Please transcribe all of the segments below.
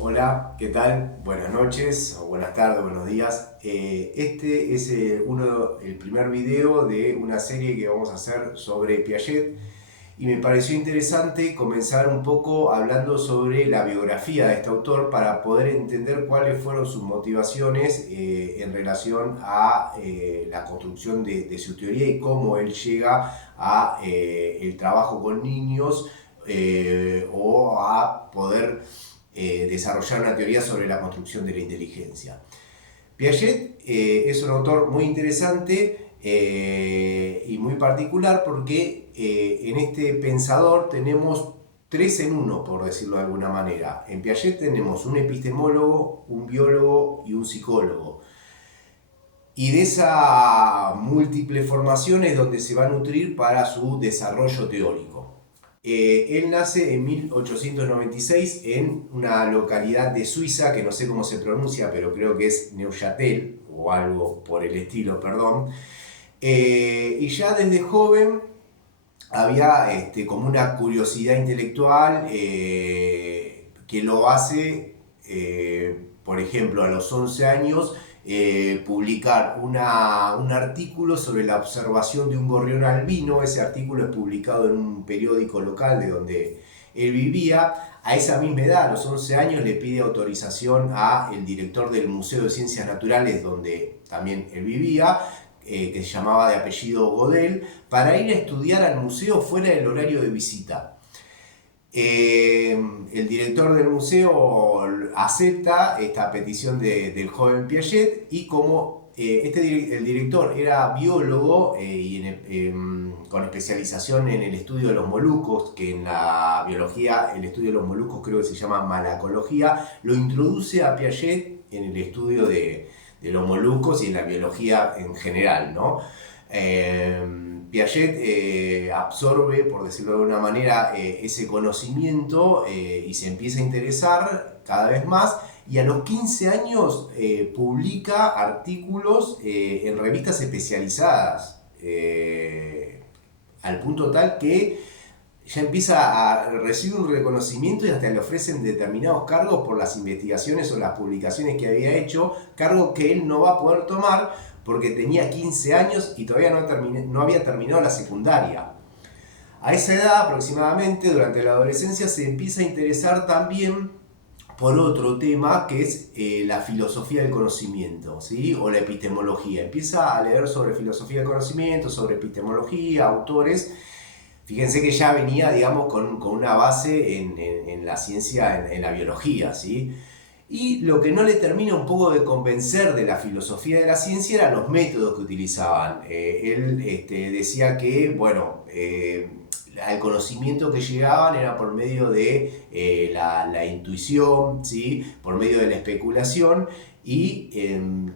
Hola, ¿qué tal? Buenas noches, o buenas tardes, buenos días. Este es el primer video de una serie que vamos a hacer sobre Piaget y me pareció interesante comenzar un poco hablando sobre la biografía de este autor para poder entender cuáles fueron sus motivaciones en relación a la construcción de su teoría y cómo él llega a el trabajo con niños o a poder desarrollar una teoría sobre la construcción de la inteligencia. Piaget es un autor muy interesante y muy particular porque en este pensador tenemos tres en uno, por decirlo de alguna manera. En Piaget tenemos un epistemólogo, un biólogo y un psicólogo. Y de esa múltiple formación es donde se va a nutrir para su desarrollo teórico. Él nace en 1896 en una localidad de Suiza, que no sé cómo se pronuncia, pero creo que es Neuchâtel o algo por el estilo, perdón. Y ya desde joven había como una curiosidad intelectual que lo hace, por ejemplo, a los 11 años, publicar un artículo sobre la observación de un gorrión albino. Ese artículo es publicado en un periódico local de donde él vivía. A esa misma edad, a los 11 años, le pide autorización al director del Museo de Ciencias Naturales, donde también él vivía, que se llamaba de apellido Godel, para ir a estudiar al museo fuera del horario de visita. El director del museo acepta esta petición del joven Piaget y como el director era biólogo con especialización en el estudio de los moluscos, que en la biología el estudio de los moluscos creo que se llama malacología, lo introduce a Piaget en el estudio de los moluscos y en la biología en general, ¿no? Piaget absorbe, por decirlo de alguna manera, ese conocimiento y se empieza a interesar cada vez más y a los 15 años publica artículos en revistas especializadas al punto tal que ya empieza a recibir un reconocimiento y hasta le ofrecen determinados cargos por las investigaciones o las publicaciones que había hecho, cargos que él no va a poder tomar porque tenía 15 años y todavía no había terminado la secundaria. A esa edad aproximadamente, durante la adolescencia, se empieza a interesar también por otro tema que es la filosofía del conocimiento, ¿sí? O la epistemología. Empieza a leer sobre filosofía del conocimiento, sobre epistemología, autores. Fíjense que ya venía, digamos, con una base en la ciencia, en la biología, ¿sí? Y lo que no le termina un poco de convencer de la filosofía de la ciencia eran los métodos que utilizaban. Él decía que, bueno, al conocimiento que llegaban era por medio de la intuición, ¿sí? Por medio de la especulación y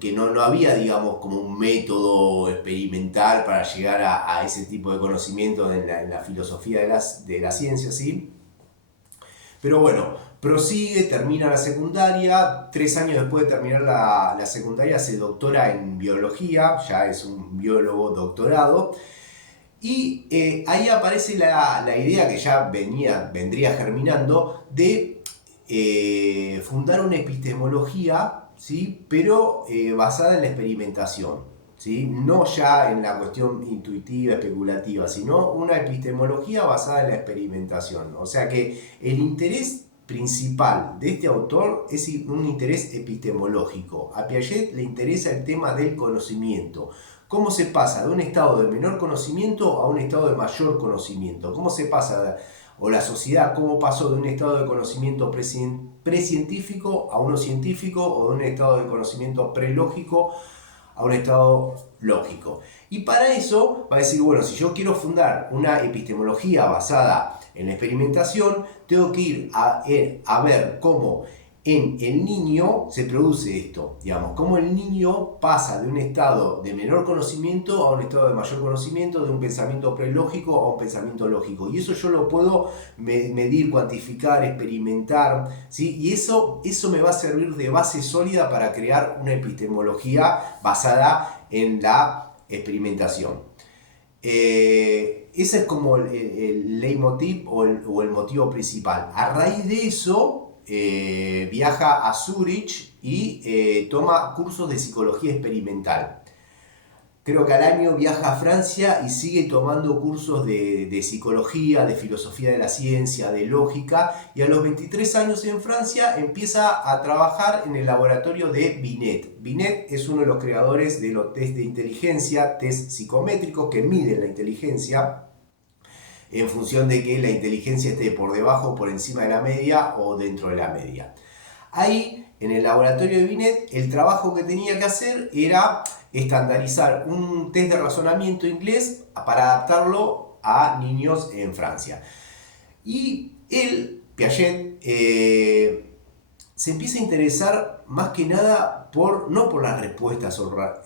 que no había, digamos, como un método experimental para llegar a ese tipo de conocimiento en la filosofía de la ciencia, ¿sí? Pero bueno, prosigue, termina la secundaria, 3 años después de terminar la secundaria se doctora en biología, ya es un biólogo doctorado, y ahí aparece la idea que ya vendría germinando de fundar una epistemología, ¿sí? Pero basada en la experimentación. ¿Sí? No ya en la cuestión intuitiva, especulativa, sino una epistemología basada en la experimentación. O sea que el interés principal de este autor es un interés epistemológico. A Piaget le interesa el tema del conocimiento. ¿Cómo se pasa de un estado de menor conocimiento a un estado de mayor conocimiento? ¿Cómo se pasa, o la sociedad, cómo pasó de un estado de conocimiento precientífico a uno científico, o de un estado de conocimiento prelógico a un estado lógico? Y para eso va a decir, bueno, si yo quiero fundar una epistemología basada en la experimentación, tengo que ir a ver cómo en el niño se produce esto, digamos, cómo el niño pasa de un estado de menor conocimiento a un estado de mayor conocimiento, de un pensamiento prelógico a un pensamiento lógico. Y eso yo lo puedo medir, cuantificar, experimentar, ¿sí? Y eso me va a servir de base sólida para crear una epistemología basada en la experimentación. Ese es como el leitmotiv o el motivo principal. A raíz de eso, viaja a Zúrich y toma cursos de psicología experimental. Creo que al año viaja a Francia y sigue tomando cursos de psicología, de filosofía de la ciencia, de lógica, y a los 23 años en Francia empieza a trabajar en el laboratorio de Binet. Binet es uno de los creadores de los test de inteligencia, test psicométricos que miden la inteligencia en función de que la inteligencia esté por debajo o por encima de la media o dentro de la media. Ahí, en el laboratorio de Binet, el trabajo que tenía que hacer era estandarizar un test de razonamiento inglés para adaptarlo a niños en Francia. Y él, Piaget, se empieza a interesar más que nada no por las respuestas,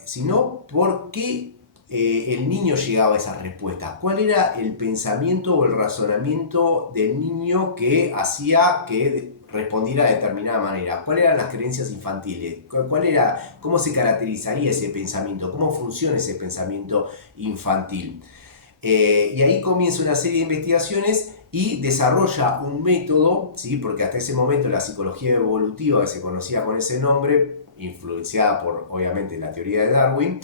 sino por qué el niño llegaba a esas respuestas. ¿Cuál era el pensamiento o el razonamiento del niño que hacía que respondiera de determinada manera? ¿Cuáles eran las creencias infantiles? ¿Cómo se caracterizaría ese pensamiento? ¿Cómo funciona ese pensamiento infantil? Y ahí comienza una serie de investigaciones y desarrolla un método, ¿sí? Porque hasta ese momento la psicología evolutiva, que se conocía con ese nombre, influenciada por, obviamente, la teoría de Darwin,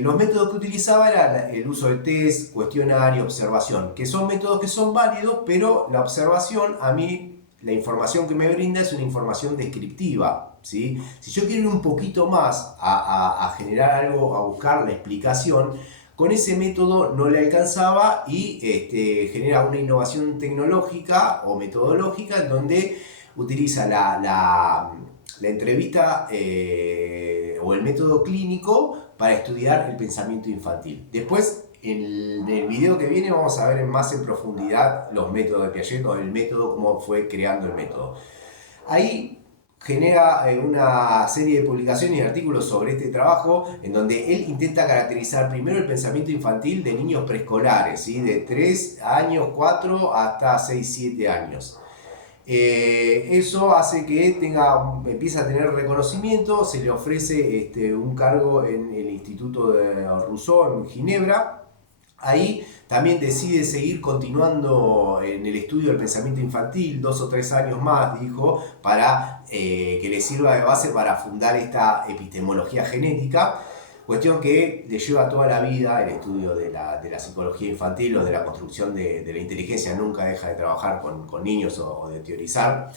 los métodos que utilizaba eran el uso de test, cuestionario, observación, que son métodos que son válidos, pero la observación, a mí, la información que me brinda es una información descriptiva, ¿sí? Si yo quiero ir un poquito más a generar algo, a buscar la explicación, con ese método no le alcanzaba y genera una innovación tecnológica o metodológica en donde utiliza la entrevista o el método clínico para estudiar el pensamiento infantil. Después, en el video que viene, vamos a ver más en profundidad los métodos de Piaget o el método, cómo fue creando el método. Ahí genera una serie de publicaciones y artículos sobre este trabajo en donde él intenta caracterizar primero el pensamiento infantil de niños preescolares, ¿sí? De 3 años, 4 hasta 6, 7 años. Eso hace que empiece a tener reconocimiento, se le ofrece un cargo en el Instituto de Rousseau en Ginebra. Ahí también decide seguir continuando en el estudio del pensamiento infantil, 2 o 3 años más, dijo, para que le sirva de base para fundar esta epistemología genética. Cuestión que le lleva toda la vida el estudio de la psicología infantil o de la construcción de la inteligencia, nunca deja de trabajar con niños o de teorizar.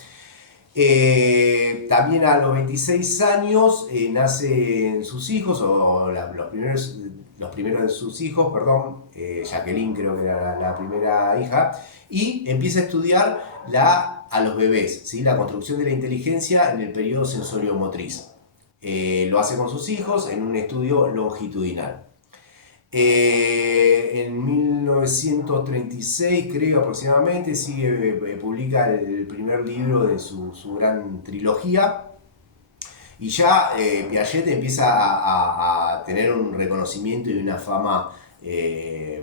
También a los 26 años nacen sus hijos, los primeros de sus hijos, perdón, Jacqueline creo que era la primera hija, y empieza a estudiar a los bebés, ¿sí? La construcción de la inteligencia en el periodo sensorio-motriz. Lo hace con sus hijos en un estudio longitudinal. En 1936, creo aproximadamente, publica el primer libro de su gran trilogía. Y ya Piaget empieza a tener un reconocimiento y una fama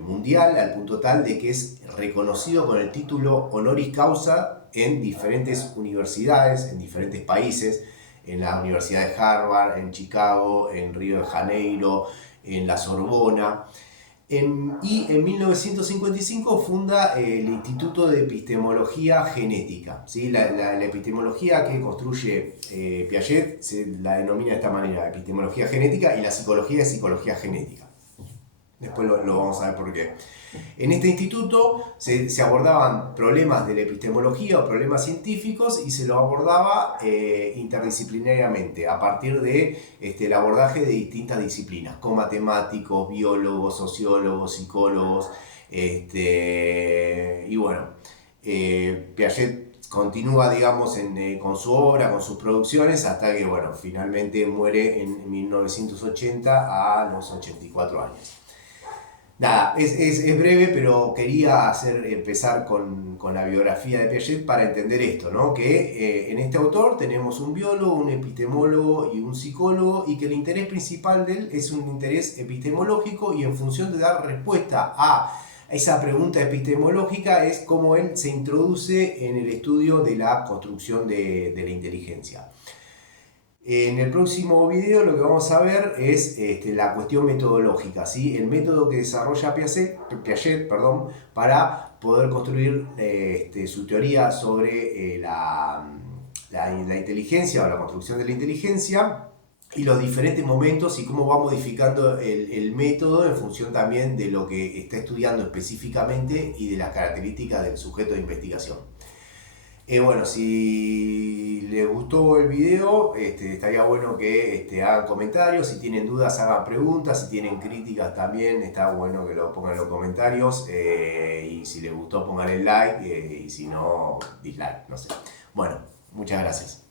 mundial, al punto tal de que es reconocido con el título honoris causa en diferentes universidades, en diferentes países, en la Universidad de Harvard, en Chicago, en Río de Janeiro, en la Sorbona. Y en 1955 funda el Instituto de Epistemología Genética, ¿sí? La epistemología que construye Piaget se la denomina de esta manera: epistemología genética, y la psicología es psicología genética. Después lo vamos a ver por qué. En este instituto se abordaban problemas de la epistemología o problemas científicos, y se lo abordaba interdisciplinariamente a partir del abordaje de distintas disciplinas, con matemáticos, biólogos, sociólogos, psicólogos. Y bueno, Piaget continúa, digamos, con su obra, con sus producciones, hasta que, bueno, finalmente muere en 1980 a los 84 años. Nada, es breve, pero quería empezar con la biografía de Piaget para entender esto, ¿no? Que en este autor tenemos un biólogo, un epistemólogo y un psicólogo, y que el interés principal de él es un interés epistemológico, y en función de dar respuesta a esa pregunta epistemológica es cómo él se introduce en el estudio de la construcción de la inteligencia. En el próximo video lo que vamos a ver es la cuestión metodológica, ¿sí? El método que desarrolla Piaget, para poder construir su teoría sobre la inteligencia o la construcción de la inteligencia y los diferentes momentos y cómo va modificando el método en función también de lo que está estudiando específicamente y de las características del sujeto de investigación. Bueno, si les gustó el video, estaría bueno que hagan comentarios, si tienen dudas hagan preguntas, si tienen críticas también está bueno que lo pongan en los comentarios, y si les gustó pongan el like, y si no, dislike, no sé. Bueno, muchas gracias.